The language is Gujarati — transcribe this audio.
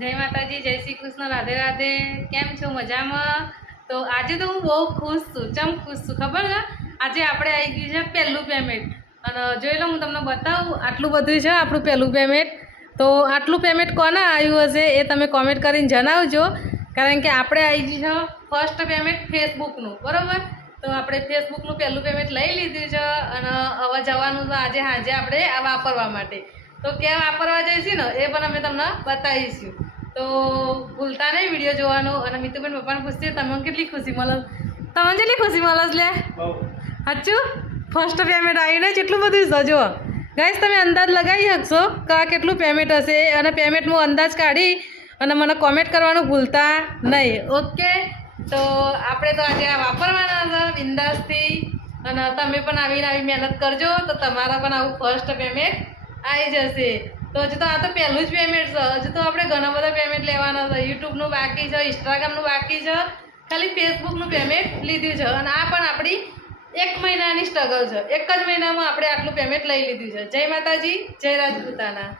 જય માતાજી, જય શ્રી કૃષ્ણ, રાધે રાધે। કેમ છો? મજામાં? તો આજે તો હું બહુ ખુશ છું। ચમ ખુશ છું ખબર છે? આજે આપણે આવી ગયું છે પહેલું પેમેન્ટ। અને જોઈ લો, હું તમને બતાવું, આટલું બધું છે આપણું પહેલું પેમેન્ટ। તો આટલું પેમેન્ટ કોને આવ્યું હશે એ તમે કોમેન્ટ કરીને જણાવજો, કારણ કે આપણે આવી ગયું છે ફર્સ્ટ પેમેન્ટ ફેસબુકનું, બરાબર? તો આપણે ફેસબુકનું પહેલું પેમેન્ટ લઈ લીધું છે અને હવે જવાનું તો આજે સાંજે આપણે આ વાપરવા માટે। તો કેમ વાપરવા જઈશું ને એ પણ અમે તમને બતાવીશું। તો ભૂલતા નહીં વિડીયો જોવાનો। અને મિતુબેન પપ્પાને પૂછતી તમને કેટલી ખુશી મળે? તમને કેટલી ખુશી મળે લે? સાચું? ફર્સ્ટ પેમેન્ટ આવીને કેટલું બધું છે જો ગાઈસ, તમે અંદાજ લગાવી શકશો કે આ કેટલું પેમેન્ટ હશે, અને પેમેન્ટનો અંદાજ કાઢી અને મને કોમેન્ટ કરવાનું ભૂલતા નહીં, ઓકે? તો આપણે તો આજે આ વાપરવાના છે બિંદાસથી, અને તમે પણ આવીને આવી મહેનત કરજો તો તમારા પણ આવું ફર્સ્ટ પેમેન્ટ આવી જશે। તો હજુ તો આ તો પહેલું જ પેમેન્ટ છે, હજુ તો આપણે ઘણા બધા પેમેન્ટ લેવાના છે। યુટ્યુબનું બાકી છે, ઇન્સ્ટાગ્રામનું બાકી છે, ખાલી ફેસબુકનું પેમેન્ટ લીધું છે। અને આ પણ આપણી 1 મહિનાની સ્ટ્રગલ છે। એક જ મહિનામાં આપણે આટલું પેમેન્ટ લઈ લીધું છે। જય માતાજી, જય રાજપૂતાના।